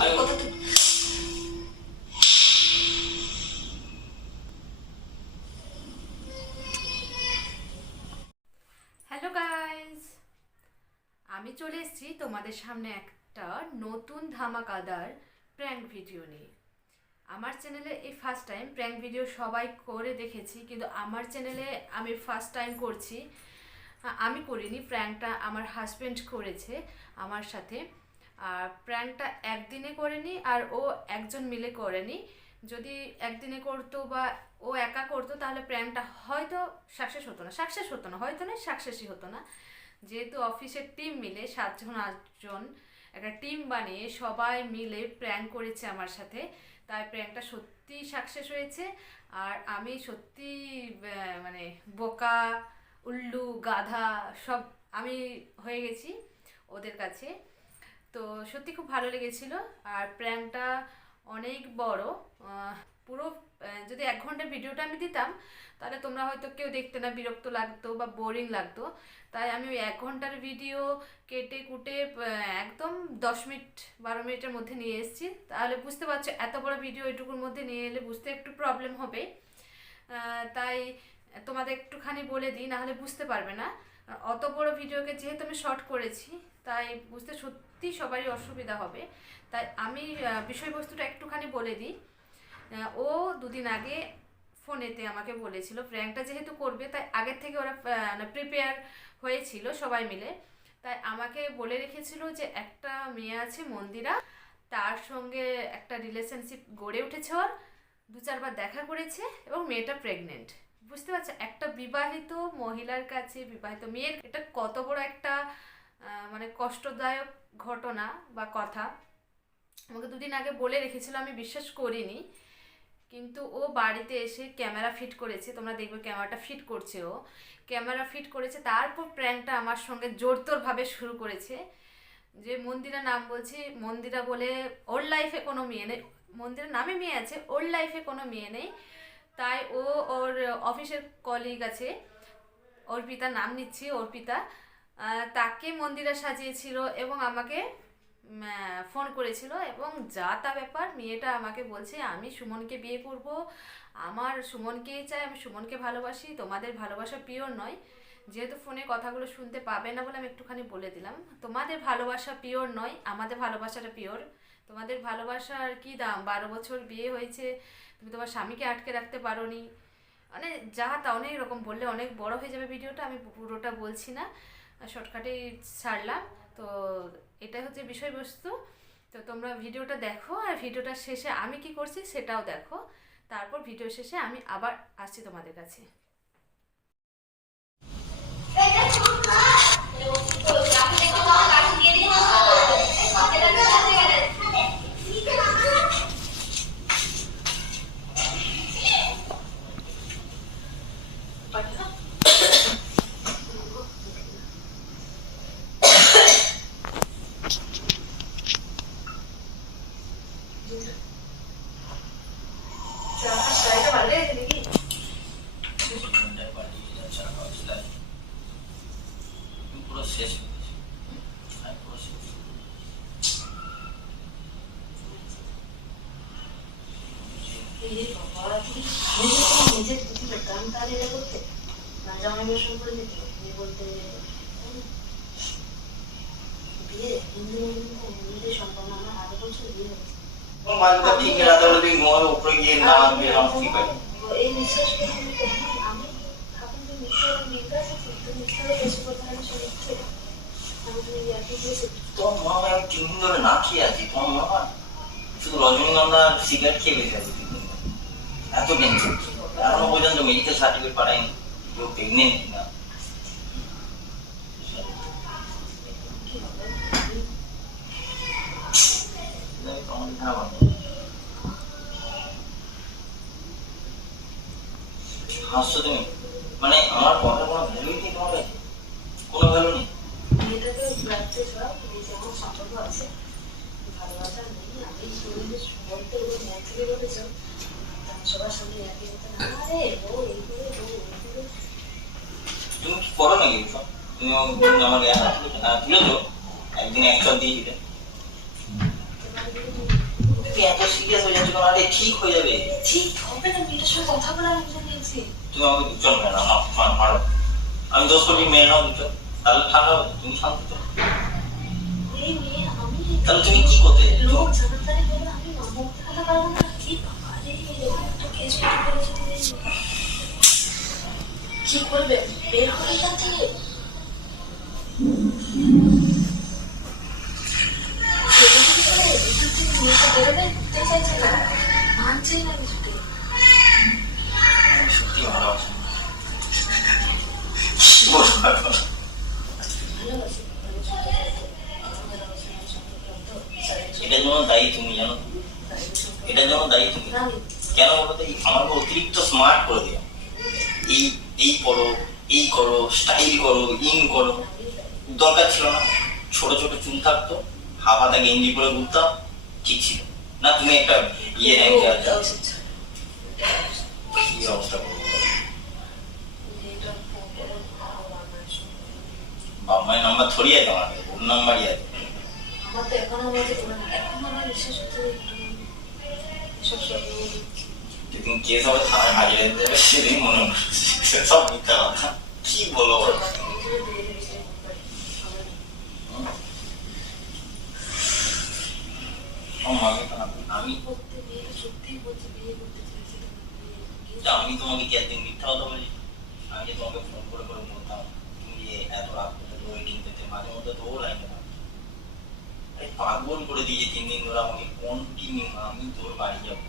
Hello guys, আমি চলে এসেছি তোমাদের সামনে একটা নতুন ধামাকাদার প্র্যাঙ্ক ভিডিও নিয়ে। আমার চ্যানেলে এই ফার্স্ট টাইম প্র্যাঙ্ক ভিডিও সবাই করে দেখেছি, কিন্তু আমার চ্যানেলে আমি ফার্স্ট টাইম করছি। আমি করিনি, প্র্যাঙ্কটা আমার হাজব্যান্ড করেছে আমার সাথে। আর প্র্যাঙ্কটা একদিনে করেনি, আর ও একজন মিলে করেনি। যদি একদিনে করতো বা ও একা করতো তাহলে প্র্যাঙ্কটা হয়তো সাকসেস হতো না, হয়তো না, সাকসেসই হতো না। যেহেতু অফিসের টিম মিলে 7জন 8জন একটা টিম বানিয়ে সবাই মিলে প্র্যাঙ্ক করেছে আমার সাথে, তাই প্র্যাঙ্কটা সত্যি সাকসেস হয়েছে। আর আমি সত্যি মানে বোকা, উল্লু, গাধা সব আমি হয়ে গেছি ওদের কাছে। তো সত্যি খুব ভালো লেগেছিল। আর প্র্যাঙ্কটা অনেক বড়, পুরো যদি 1 ঘন্টার ভিডিওটা আমি দিতাম তাহলে তোমরা হয়তো কেউ দেখতে না, বিরক্ত লাগতো বা বোরিং লাগতো। তাই আমি ওই 1 ঘন্টার ভিডিও কেটে কুটে একদম 10 মিনিট 12 মিনিটের মধ্যে নিয়ে এসেছি। তাহলে বুঝতে পারছো, এত বড় ভিডিও এটুকুর মধ্যে নিয়ে এলে বুঝতে একটু প্রবলেম হবে। তাই তোমাদের একটুখানি বলে দিই, নাহলে বুঝতে পারবে না। অত বড় ভিডিওকে যেহেতু আমি শর্ট করেছি, তাই বুঝতে সত্যি সবারই অসুবিধা হবে। তাই আমি বিষয়বস্তুটা একটুখানি বলে দিই। ও দুদিন আগে ফোনেতে আমাকে বলেছিল প্র্যাঙ্কটা যেহেতু করবে, তাই আগের থেকে ওরা প্রিপেয়ার হয়েছিল সবাই মিলে। তাই আমাকে বলে রেখেছিল যে একটা মেয়ে আছে মন্দিরা, তার সঙ্গে একটা রিলেশনশিপ গড়ে উঠেছে, ওর 2-4 বার দেখা করেছে এবং মেয়েটা প্রেগনেন্ট। বুঝতে পারছো, একটা বিবাহিত মহিলার কাছে, বিবাহিত মেয়ের, এটা কত বড় একটা মানে কষ্টদায়ক ঘটনা বা কথা। আমাকে দুদিন আগে বলে রেখেছিল, আমি বিশ্বাস করিনি। কিন্তু ও বাড়িতে এসে ক্যামেরা ফিট করেছে, তোমরা দেখবে ক্যামেরাটা ফিট করছে, ও ক্যামেরা ফিট করেছে। তারপর প্র্যাঙ্কটা আমার সঙ্গে জোরতোরভাবে শুরু করেছে। যে মন্দিরা নাম বলছি, মন্দিরা বলে ওর লাইফে কোনো মেয়ে নেই, মন্দিরের নামে মেয়ে আছে, ওর লাইফে কোনো মেয়ে নেই। তাই ও ওর অফিসের কলিগ আছে, অর্পিতার নাম নিচ্ছি, অর্পিতা, তাকে মন্দিরা সাজিয়েছিল এবং আমাকে ফোন করেছিল। এবং যা তা ব্যাপার, মেয়েটা আমাকে বলছে আমি সুমনকে বিয়ে করব, আমার সুমনকেই চাই, আমি সুমনকে ভালোবাসি, তোমাদের ভালোবাসা পিওর নয়। যেহেতু ফোনে কথাগুলো শুনতে পাবে না বলে আমি একটুখানি বলে দিলাম, তোমাদের ভালোবাসা পিওর নয়, আমাদের ভালোবাসাটা পিওর। তোমাদের ভালোবাসার কি দাম, 12 বছর বিয়ে হয়েছে, তুমি তোমার স্বামীকে আটকে রাখতে পারো নি, মানে যা তা অনেক রকম বললে অনেক বড় হয়ে যাবে ভিডিওটা, আমি পুরোটা বলছি না, শর্টকাটেই ছাড়লাম। তো এটাই হচ্ছে বিষয়বস্তু। তো তোমরা ভিডিওটা দেখো, আর ভিডিওটার শেষে আমি কি করছি সেটাও দেখো। তারপর ভিডিও শেষে আমি আবার আসছি তোমাদের কাছে। নিজের কিছু গান তার এটা করতে জামাই বসন করে দিত বলতে বিয়ে হিন্দু হিন্দুদের সম্পন্ন আমার 8 বছর বিয়ে হয়েছে। এই নিঃশ্বাস আমি ভাবুন যে নিশ্চয় নির্গাস আছে, তো নিশ্চয় বেশি কথা আমি শুনছি। আমি তুমি ইয়াকে দিয়েছি তো মনে হয় আমি 3 দিন ধরে না খেয়ে আছি, তোমার মনে হয় শুধু রজনীগন্ধা সিগারেট খেয়ে বেঁচে আছি 3 দিন। এত টেনশন, এখনো পর্যন্ত মেডিকেল সার্টিফিকেট পাঠায়নি কেউ প্রেগনেন্ট কিনা। হাসছো তুমি, মানে আমার কথার কোনো ভ্যালুই নেই তোমার কাছে, কোনো ভ্যালু নেই। এটাকে রাখতে সব নিজে আমার সম্পর্ক আছে, ভালোবাসা নেই। আমি শুনে বলতে ওর মন থেকে বলেছ সবার সঙ্গে একই হতে না, আরে ও এই করে ও ওই করে। তুমি কি করো নাকি সব? তুমি আমার তুলেছো একদিন 100 দিয়ে দিলে। তুমি এত সিরিয়াস হয়ে যাচ্ছ কেন? আরে ঠিক হয়ে যাবে। ঠিক হবে না, মেয়েটার সঙ্গে কথা বলে আমি বুঝে নিয়েছি। তুমি আমাকে দুজন মেয়ে নাও, মারো। আমি দোষ করি, মেয়ে নাও দুজন, তাহলে ঠান্ডা হবে। তুমি শান্ত তো। এই মেয়ে আমি তাহলে তুমি কি করতে চাইছো? লোক জানাতারে বলে আমি মামা কথা পারবো না। কি বাবা রে, তো কেস করেছে তুমি। কি করবে? বের করে এখান থেকে। বেরোবে, ঘুরতে চাইছে না, মানছে না কিছুতে। আমি সত্যি ভালোবাসি। কি বলবো এখন? ভালোবাসি। এটার জন্য দায়ী তুমি, জানো? এটার জন্য দায়ী তুমি। কেন বলো তো? আমাকে অতিরিক্ত স্মার্ট করে দিও। এই এই করো, এই করো, স্টাইল করো, ইন করো। দরকার ছিল না। ছোট ছোট চুল থাকতো, হাফাতা গেঞ্জি পরে ঘুরতাম, ঠিক ছিল না? তুমি একটা ইয়ে র্যাঙ্কে আসছো, কি অবস্থা করবো? বাবা মায়ের নাম্বার থরি আছে আমার, ওর নাম্বারই আছে। আমার তো এখন আমার বিশ্বাস হচ্ছে এসব সব যেদিন কেস হবে থানায় হাজিরা দিতে যাবে, সেদিন মনে হচ্ছে সব মিথ্যা কথা। কি বলবো বলো? আমি আমি তোমাকে কি একদিন মিথ্যা কথা বলি? আমি যে তোমাকে ফোন করে করে বলতাম তুমি যে এত রাত পর্যন্ত ওয়েটিং পেতে, মাঝে মধ্যে তো লাইনে পাগল করে দিয়েছে 3 দিন ধরে আমাকে। কন্টিনিউ আমি তোর বাড়ি যাবো,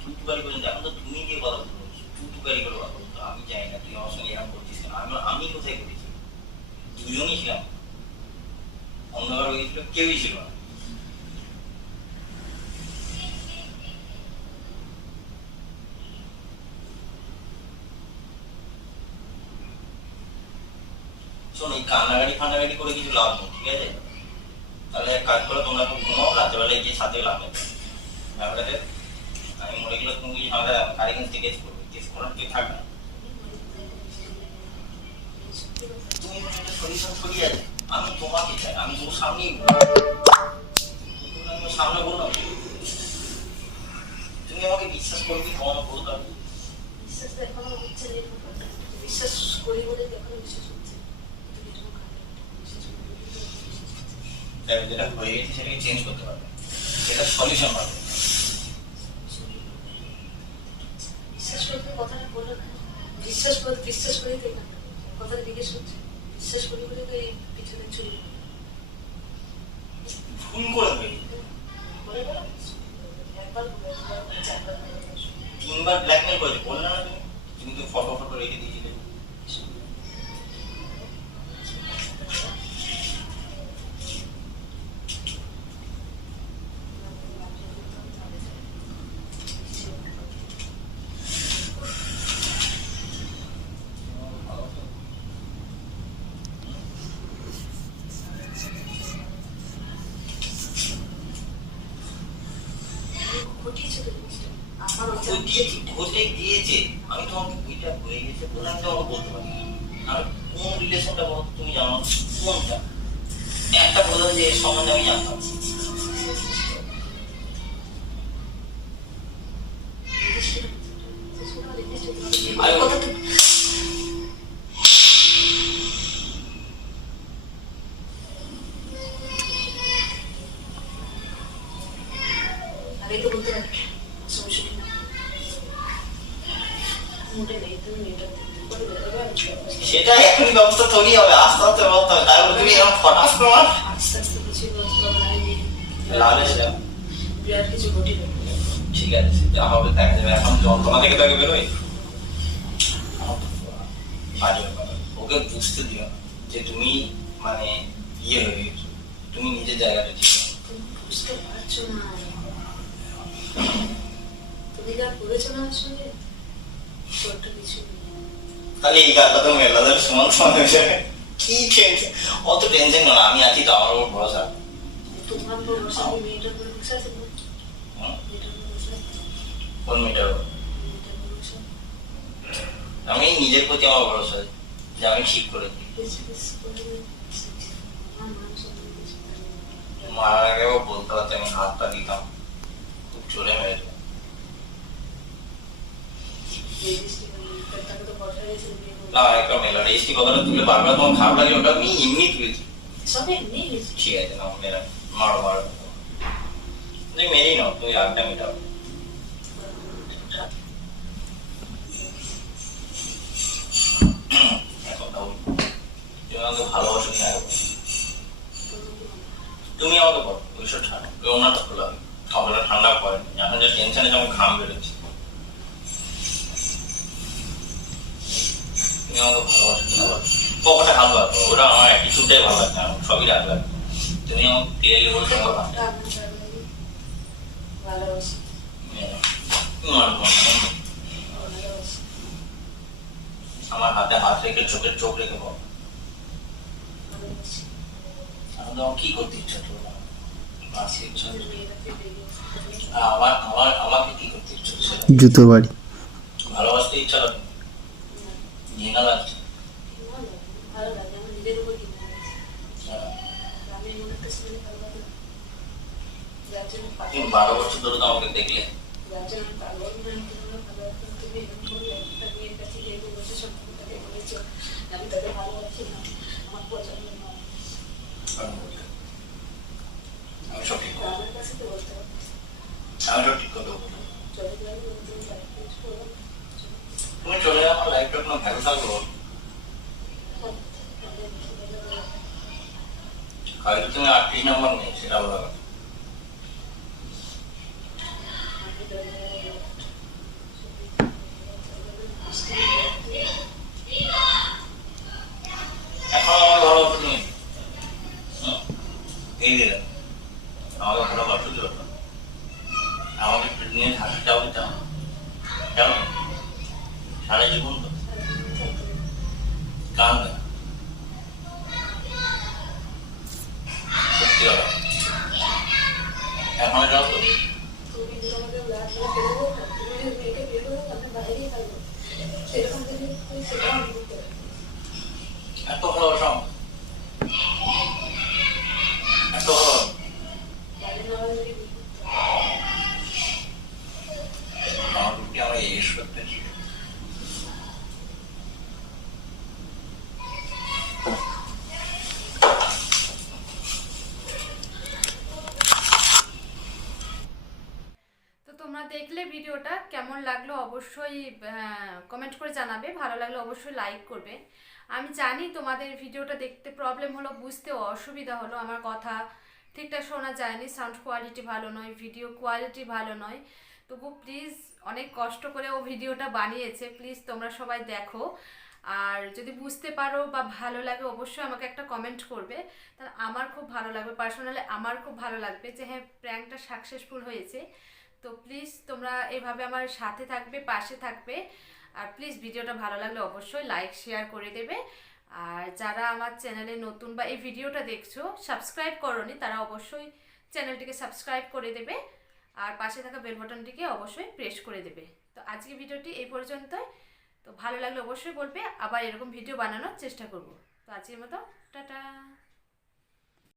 টুটুকারি পর্যন্ত। এখন তো তুমি গিয়ে কথা বলছো, টুটুকারি করে কথা বলতো। আমি জানি না তুই আমার সঙ্গে এরকম করছিস কেন। আমি কোথায় করেছি? দুজনই ছিলাম, অন্ধকার হয়ে গেছিল, কেউই ছিল না। শোনো, এই কান্নাকাটি ফান্নাকাটি করে কিছু লাভ নেই, ঠিক আছে? তাহলে এক কাজ করো, তোমরা খুব ঘুমাও, রাত্রেবেলায় গিয়ে সাথে লাভ নেই। ব্যাপারটাতে আমি মরে গেলে তুমি আমরা কারিগঞ্জ থেকে কেস করবে, কেস করার কেউ থাকবে না। তুমি একটা সলিউশন ছড়িয়ে আছে, আমি তোমাকে চাই, আমি তোমার সামনেই সামনে বললাম। তুমি আমাকে বিশ্বাস করবি, কম বলতে হবে। বিশ্বাস তো এখনো হচ্ছে না, বিশ্বাস করি বলে এখনো বিশ্বাস হচ্ছে। যেটা হয়ে গেছে সেটাকে চেঞ্জ করতে পারবে, সেটা সলিউশন পাবে। বিশ্বাস করতে কথাটা বললো না, বিশ্বাস করি তো কথাটা জিজ্ঞেস করছে। বিশ্বাস করি বলে তো এই পিছনে চুরি ভুল করে হয়ে বলে বলো একবার বলে 4বার 3বার ব্ল্যাকমেল করেছে, বললে না তুমি? তুমি তো ফটো ফটো রেখে দিয়েছিলে। ঘটিয়েছে তো জিনিসটা আমার ঘটে গিয়েছে। আমি তোমাকে বইটা হয়ে গেছে বলে আমি তোমাকে বলতে পারি। আর কোন রিলেশনটা বলো তুমি জানো? কোনটা? একটা বললাম যে এর সম্বন্ধে আমি জানতাম। আগে তো বলতে পারি সমস্যা না, মোটে নেই তুমি মেয়েটা সেটা এখনই ব্যবস্থা তৈরি হবে, আস্তে আস্তে বলতে হবে। তারপর তুমি এরকম ফটাফট তোমার আস্তে আস্তে কিছু ব্যবস্থা বানাইনি, লাভে বিরাট কিছু ঘটিল। ঠিক আছে, যা হবে দেখা যাবে। এখন যন্ত্রণা থেকে তো আগে বেরোয়। বাজে ব্যাপার, ওকে বুঝতে দিও যে তুমি মানে ইয়ে হয়ে গেছো, তুমি নিজের জায়গাটা ঠিক করো। তুমি বুঝতে পারছো না, তুমি যা করেছো না আমার সঙ্গে ছোট্ট কিছু নেই। তাহলে এই গানটা তো মেলাদের সমান সমান হয়ে যাবে। কি টেনশন, অত টেনশন না, আমি আছি তো, আমার উপর ভরসা। তোমার উপর ভরসা, আমি মেয়েটার উপর ভরসা আছে না? মেয়েটার উপর ভরসা আছে? কোন মেয়েটার? মেয়েটার উপর ভরসা আমি নিজের প্রতি আমার ভরসা আছে যে আমি ঠিক করেছি। মারার আগেও বলতে পারছি আমি হাতটা দিতাম, খুব চলে মেরেছে। তাকে তো বসা গেছে না একটা মেলা রেজিস্ট্রি কথাটা তুলে বারবার তোমার খারাপ লাগে, ওটা আমি এমনি তুলেছি। সব এমনি হয়েছে। ঠিক আছে না মেরা, মারো মারো, তুমি মেরেই নাও, তুমি রাগটা মেটাও। এখন তাও তুমি আমাকে ভালোবাসো কিনা আগে বলো। তুমি আমাকে বলো, ওইসব ছাড়ো, ওনাটা খোলা হবে, খাবারটা ঠান্ডা করে। এখন যে টেনশনে যেমন ঘাম বেরোচ্ছে, তুমি আমাকে ভালোবাসো কিনা বলো। পকেটে হাত বার করো, ওটা আমার অ্যাটিটিউডটাই ভালো লাগছে না, সবই রাগ লাগছে। তুমি আমাকে ক্লিয়ারলি বলতে পারো না। ভালোবাসি আমার হাতে হাত রেখে চোখের চোখ রেখে বল, ভালোবাসি আমি তোমার কি করতে ইচ্ছা করবো, বাসি ইচ্ছা মেয়েরাকে দেখে আমার আমার আমাকে কি করতে ইচ্ছা করছে, জুতো বাড়ি। ভালোবাসতে ইচ্ছা করে ঘৃণা লাগছে। ভালো লাগে আমার নিজের উপর কিনে আমি এমন একটা ছেলে ভালো লাগে যার জন্য তুমি 12 বছর ধরে তো আমাকে দেখলে, যার জন্য পাগল ভালো তুমি এরকম করলে একটা মেয়ের কাছে গিয়ে বসে সম্পর্ক তাকে বলেছ আমি তাকে ভালোবাসি না, আমার পছন্দ নয়। আমি সব ঠিক করবো, আমার কাছে তো বলতে হবে আমি সব ঠিক করবো। চলে যাবে তুমি লাইফ চেঞ্জ করো তুমি চলে যাও, আমার লাইফটা কোনো ভ্যালু থাকবো, হয়তো তুমি 38 নম্বর নেই, সেটা বলা কথা। এখন আমার ভালোবাসো তুমি, এই দিলে আমাকে ভালোবাসো দিল না, আমাকে নিয়ে হাসি যাও চাও কেমন সারা জীবন তো কান দেয় সত্যি কথা, এখনো যাও তো তুমি যদি আমাকে লাগলে বেরোবো না, তুমি যদি মেয়েকে বেরোবো আমি বাইরেই থাকবো, সেরকম যদি সেটা আমি করতে পারি। এত ভালোবাসো আমাকে, এত ভালোবাসো, বাইরে না হলে যদি আমার রুটি আমার এই সত্যি ছিল। তো তোমরা দেখলে ভিডিওটা কেমন লাগলো অবশ্যই কমেন্ট করে জানাবে, ভালো লাগলে অবশ্যই লাইক করবে। আমি জানি তোমাদের ভিডিওটা দেখতে প্রবলেম হলো, বুঝতে অসুবিধা হলো, আমার কথা ঠিকঠাক শোনা যায়নি, সাউন্ড কোয়ালিটি ভালো নয়, ভিডিও কোয়ালিটি ভালো নয়, তবু প্লিজ অনেক কষ্ট করে ও ভিডিওটা বানিয়েছে, প্লিজ তোমরা সবাই দেখো। আর যদি বুঝতে পারো বা ভালো লাগে অবশ্যই আমাকে একটা কমেন্ট করবে, তাহলে আমার খুব ভালো লাগবে, পার্সোনালি আমার খুব ভালো লাগবে যে হ্যাঁ প্র্যাঙ্কটা সাকসেসফুল হয়েছে। তো প্লিজ তোমরা এভাবে আমার সাথে থাকবে, পাশে থাকবে। আর প্লিজ ভিডিওটা ভালো লাগলে অবশ্যই লাইক শেয়ার করে দেবে। আর যারা আমার চ্যানেলে নতুন বা এই ভিডিওটা দেখছো সাবস্ক্রাইব করোনি, তারা অবশ্যই চ্যানেলটিকে সাবস্ক্রাইব করে দেবে আর পাশে থাকা বেল বাটনটিকে অবশ্যই প্রেস করে দেবে। তো আজকে ভিডিওটি এই পর্যন্তই। তো ভালো লাগলে অবশ্যই বলবে, আবার এরকম ভিডিও বানানোর চেষ্টা করব। তো আজকের মতো টাটা।